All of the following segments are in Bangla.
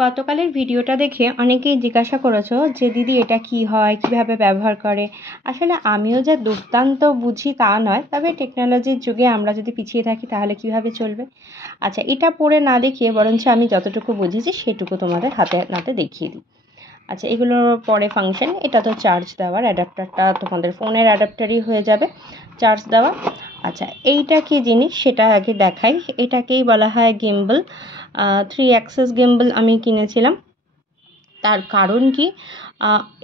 গতকালের ভিডিওটা দেখে অনেকেই জিজ্ঞাসা করেছো যে দিদি এটা কি হয়, কিভাবে ব্যবহার করে। আসলে আমিও যে দুর্দান্ত বুঝি তা নয়, তবে টেকনোলজির যুগে আমরা যদি পিছিয়ে থাকি তাহলে কিভাবে চলবে। আচ্ছা, এটা পড়ে না দেখিয়ে বরঞ্চ আমি যতটুকু বুঝেছি সেটুকু তোমাদের হাতে নাতে দেখিয়ে দিই। আচ্ছা, এগুলোর পরে ফাংশন, এটা তো চার্জ দেওয়ার অ্যাডাপ্টারটা তোমাদের ফোনের অ্যাডাপ্টারই হয়ে যাবে চার্জ দেওয়া। আচ্ছা, এইটা কি জিনিস সেটা আগে দেখাই। এটাকেই বলা হয় গিম্বল। 3 অ্যাক্সেস গিম্বল আমি কিনেছিলাম। তার কারণ কি,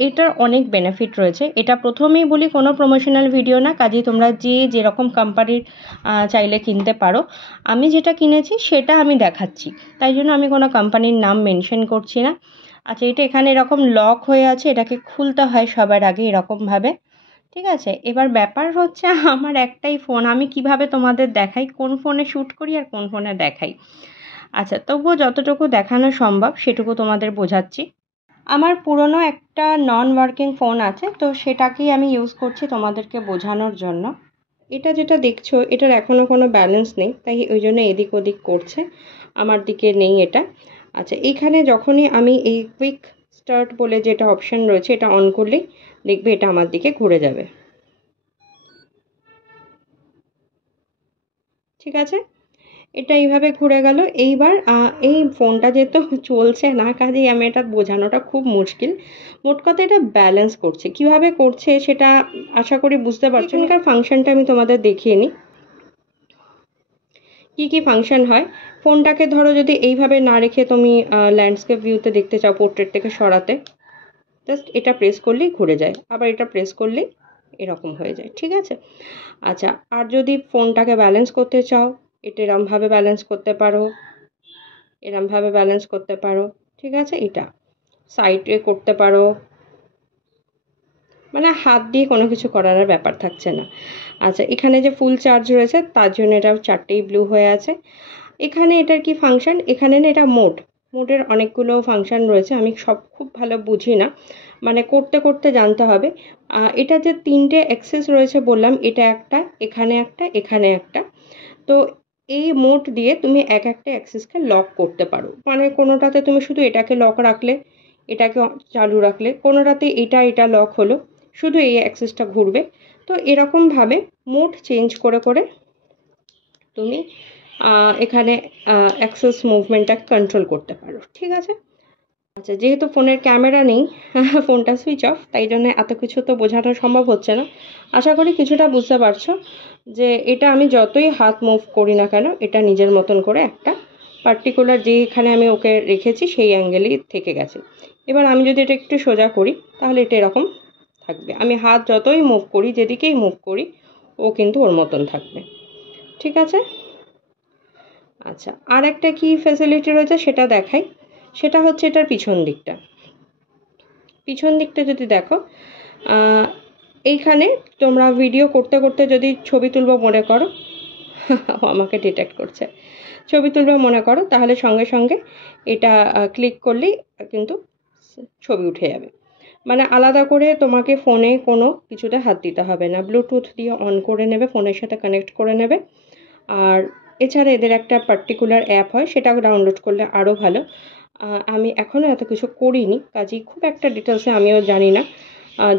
এটার অনেক বেনিফিট রয়েছে। এটা প্রথমেই বলি কোনো প্রমোশনাল ভিডিও না, কাজেই তোমরা যে যেরকম কোম্পানির চাইলে কিনতে পারো। আমি যেটা কিনেছি সেটা আমি দেখাচ্ছি, তাই জন্য আমি কোনো কোম্পানির নাম মেনশন করছি না। আচ্ছা, এটা এখানে এরকম লক হয়ে আছে, এটাকে খুলতে হয় সবার আগে এরকমভাবে। ঠিক আছে, এবার ব্যাপার হচ্ছে আমার একটাই ফোন, আমি কিভাবে তোমাদের দেখাই, কোন ফোনে শ্যুট করি আর কোন ফোনে দেখাই। আচ্ছা, তবুও যতটুকু দেখানো সম্ভব সেটুকু তোমাদের বোঝাচ্ছি। আমার পুরনো একটা নন ওয়ার্কিং ফোন আছে, তো সেটাকেই আমি ইউজ করছি তোমাদেরকে বোঝানোর জন্য। এটা যেটা দেখছো এটার এখনও কোনো ব্যালেন্স নেই, তাই ওই জন্য এদিক ওদিক করছে, আমার দিকে নেই এটা। আচ্ছা, এইখানে যখনই আমি এই কুইক স্টার্ট বলে যেটা অপশান রয়েছে এটা অন করলেই দেখবে এটা আমার দিকে ঘুরে যাবে। ঠিক আছে, এটা এইভাবে ঘুরে গেল। এইবার এই ফোনটা যেহেতু চলছে না, কাজেই আমি এটা বোঝানোটা খুব মুশকিল। মোট কথা এটা ব্যালেন্স করছে, কিভাবে করছে সেটা আশা করি বুঝতে পারছো। এখানকার ফাংশনটা আমি তোমাদের দেখিয়ে নিই কী কী ফাংশন হয়। ফোনটাকে ধরো যদি এইভাবে না রেখে তুমি ল্যান্ডস্কেপ ভিউতে দেখতে চাও, পোর্ট্রেট থেকে সরাতে, জাস্ট এটা প্রেস করলেই ঘুরে যায়, আবার এটা প্রেস করলেই এরকম হয়ে যায়। ঠিক আছে, আচ্ছা, আর যদি ফোনটাকে ব্যালেন্স করতে চাও এটা এরমভাবে ব্যালেন্স করতে পারো, এরমভাবে ব্যালেন্স করতে পারো। ঠিক আছে, এটা সাইডে করতে পারো, মানে হাত দিয়ে কোনো কিছু করার আর ব্যাপার থাকছে না। আচ্ছা, এখানে যে ফুল চার্জ রয়েছে তার জন্য এটা চারটেই ব্লু হয়ে আছে। এখানে এটার কি ফাংশন, এখানে না এটা মোডের অনেকগুলো ফাংশন রয়েছে, আমি সব খুব ভালো বুঝি না, মানে করতে করতে জানতে হবে। এটা যে তিনটে অ্যাক্সেস রয়েছে বললাম, এটা একটা, এখানে একটা, এখানে একটা। তো এই মোড দিয়ে তুমি এক একটা অ্যাক্সেসকে লক করতে পারো, মানে কোনোটাতে তুমি শুধু এটাকে লক রাখলে, এটাকে চালু রাখলে, কোনোটাতে এটা লক হলো, শুধু এই অ্যাক্সেসটা ঘুরবে। তো এরকমভাবে মোড চেঞ্জ করে করে তুমি এখানে অ্যাক্সেস মুভমেন্টটা কন্ট্রোল করতে পারো। ঠিক আছে, আচ্ছা, যেহেতু ফোনের ক্যামেরা নেই, ফোনটা সুইচ অফ, তাই জন্য এত কিছু তো বোঝানো সম্ভব হচ্ছে না। আশা করি কিছুটা বুঝতে পারছো যে এটা আমি যতই হাত মুভ করি না কেন এটা নিজের মতন করে একটা পার্টিকুলার যেখানে আমি ওকে রেখেছি সেই অ্যাঙ্গেলেই থেকে গেছে। এবার আমি যদি এটা একটু সোজা করি তাহলে এটা এরকম থাকবে, আমি হাত যতই মুভ করি, যেদিকেই মুভ করি ও কিন্তু ওর মতন থাকবে। ঠিক আছে, আচ্ছা, আর একটা কি ফ্যাসিলিটি রয়েছে সেটা দেখাই। সেটা হচ্ছে এটার পিছন দিকটা। পিছন দিকটা যদি দেখো, এইখানে তোমরা ভিডিও করতে করতে যদি ছবি তুলবো মনে করো, আমাকে ডিটেক্ট করছে, ছবি তুলবো মনে করো, তাহলে সঙ্গে সঙ্গে এটা ক্লিক করলেই কিন্তু ছবি উঠে যাবে। মানে আলাদা করে তোমাকে ফোনে কোনো কিছুতে হাত দিতে হবে না, ব্লুটুথ দিয়ে অন করে নেবে, ফোনের সাথে কানেক্ট করে নেবে। আর এছাড়া এদের একটা পার্টিকুলার অ্যাপ হয়, সেটাও ডাউনলোড করলে আরও ভালো। আমি এখনও এত কিছু করিনি, কাজেই খুব একটা ডিটেলসে আমিও জানি না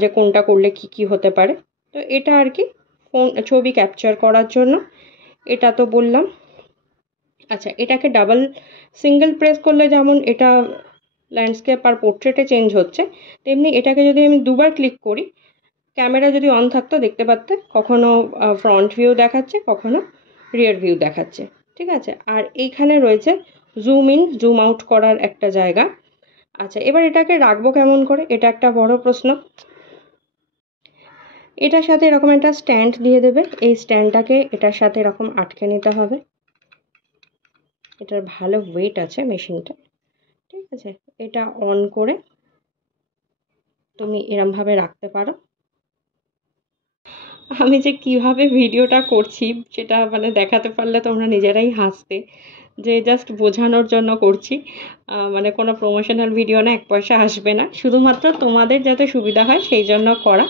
যে কোনটা করলে কি কি হতে পারে। তো এটা আর কি ফোন ছবি ক্যাপচার করার জন্য, এটা তো বললাম। আচ্ছা, এটাকে সিঙ্গেল প্রেস করলে যেমন এটা ল্যান্ডস্কেপ আর পোর্ট্রেটে চেঞ্জ হচ্ছে, তেমনি এটাকে যদি আমি দুবার ক্লিক করি, ক্যামেরা যদি অন থাকতো দেখতে পারতে, কখনো ফ্রন্ট ভিউ দেখাচ্ছে, কখনো রিয়ার ভিউ দেখাচ্ছে। ঠিক আছে, আর এইখানে রয়েছে জুম ইন জুম আউট করার একটা জায়গা। আচ্ছা, এবার এটাকে রাখবো কেমন করে, এটা একটা বড় প্রশ্ন। এটার সাথে এরকম একটা স্ট্যান্ড দিয়ে দেবে, এই স্ট্যান্ডটাকে এটার সাথে এরকম আটকে নিতে হবে। এটার ভালো ওয়েট আছে মেশিনটা। ঠিক আছে, এটা অন করে তুমি এরমভাবে রাখতে পারো। আমি যে কিভাবে ভিডিওটা করছি সেটা মানে দেখাতে পারলে তোমরা নিজেরাই হাসতে, যে জাস্ট বোঝানোর জন্য করছি, মানে কোনো প্রমোশনাল ভিডিও না, এক পয়সা আসবে না, শুধুমাত্র তোমাদের যাতে সুবিধা হয় সেই জন্য করা।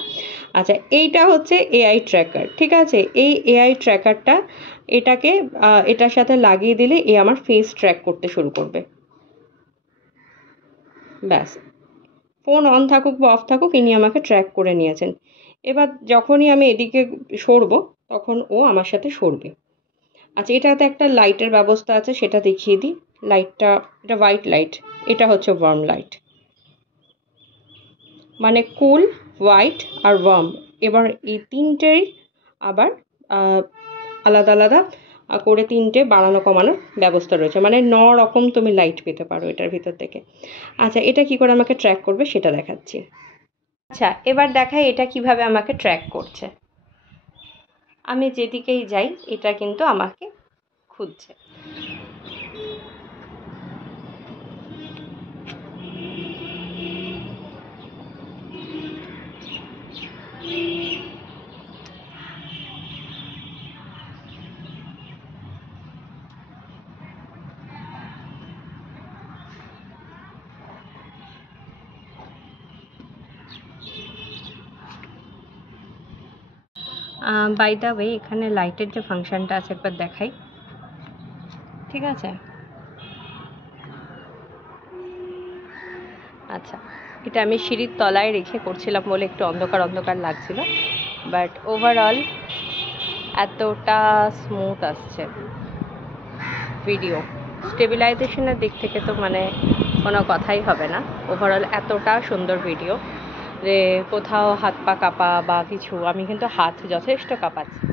আচ্ছা, এইটা হচ্ছে এআই ট্র্যাকার। ঠিক আছে, এই এআই ট্র্যাকারটা এটার সাথে লাগিয়ে দিলে আমার ফেস ট্র্যাক করতে শুরু করবে। ব্যাস, ফোন অন থাকুক বা অফ থাকুক ইনি আমাকে ট্র্যাক করে নিয়েছেন। এবার যখনই আমি এদিকে সরবো তখন ও আমার সাথে সরবে। আচ্ছা, এটাতে একটা লাইটের ব্যবস্থা আছে, সেটা দেখিয়ে দিই। লাইটটা, এটা হোয়াইট লাইট, এটা হচ্ছে ওয়ার্ম লাইট, মানে কুল, হোয়াইট আর ওয়ার্ম। এবার এই তিনটেই আবার আলাদা আলাদা করে তিনটে বাড়ানো কমানোর ব্যবস্থা রয়েছে, মানে 9 রকম তুমি লাইট পেতে পারো এটার ভিতর থেকে। আচ্ছা, এটা কি করে আমাকে ট্র্যাক করবে সেটা দেখাচ্ছি। আচ্ছা, এবার দেখাই এটা কিভাবে আমাকে ট্র্যাক করছে। আমি যেদিকেই যাই এটা কিন্তু আমাকে খুঁজছে। বাই দ্য ওয়ে, এখানে লাইটের যে ফাংশনটা আছে একবার দেখাই, ঠিক আছে? আচ্ছা, এটা আমি সিঁড়ির তলায় রেখে করছিলাম বলে একটু অন্ধকার অন্ধকার লাগছিল, বাট ওভারঅল এতটা স্মুথ আসছে ভিডিও। স্টেবিলাইজেশনের দিক থেকে তো মানে কোনো কথাই হবে না। ওভারঅল এতটা সুন্দর ভিডিও যে কোথাও হাত পা কাঁপা বা কিছু, আমি কিন্তু হাত যথেষ্ট কাঁপাচ্ছি।